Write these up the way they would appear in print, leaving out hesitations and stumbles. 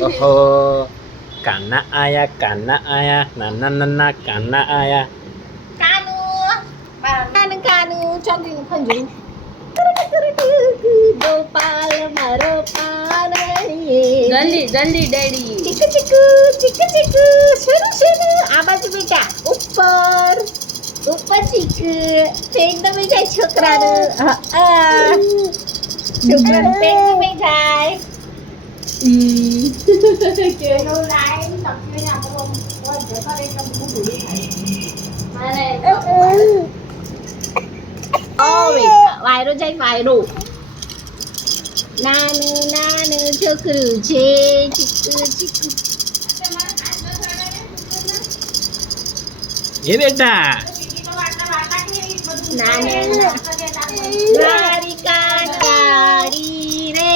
ઓહો કાના આયા નાના નાના કાના આયા. કાનું ચોકડીનું ખંજરું ગોપાલ મારો પારણીએ જલ્દી જલ્દી ડેડી. ચીકુ ચીકુ ચીકુ ચીકુ શરૂ આ બાજુ બેટા ઉપર ચીકુ પેન દબાઈ જાય છોકરાનું છોકરાનું પેન દબાઈ જાય કેનો લાઈન તકલીને આપણો જતા રહે એટલે બહુ ભૂલી થાય વાયરો જાય વાયરો નાનું છોકરું છે ચીકુ ચીકુ એ બેટા દ્વારિકા ગાડી રે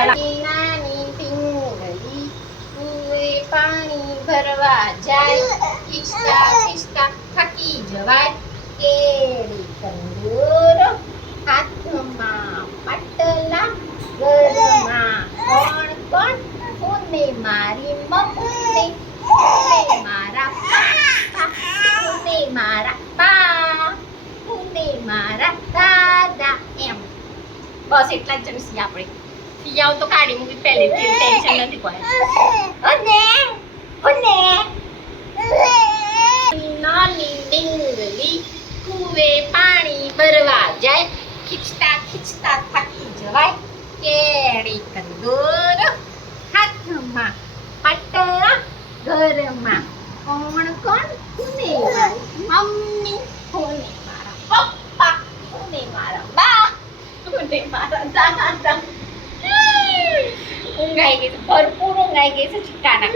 નાની પિંગલી કુએ પાણી ભરવા જાય ખીચતા ખીચતા થકી જવાય કેળી કંદોરો હાથમાં પાટલા ઘરમાં કોણ કોણ કોને મારી મમ્મી કોને મારા પાપા કોને મારા બા કોને મારા દાદા એમ બસ એટલા જ જમીશ આપણે પિયાઓ તો કાઢી મૂકી પહેલેથી ટેન્શન નથી કોઈ અને નાની ડીંગલી કુવે પાણી ભરવા જાય ખીચતા ખીચતા થાકી જવાય કેળી કંદોર હાથમાં પાટલા ઘરમાં કોણ કોણ કોને મારી મમ્મી કોને મારા પપ્પા કોને મારા બા કોને મારા દાદા ઊંઘાઈ ગઈ છે ભરપૂર ઊંઘાઈ ગઈ છે છુટ્ટાના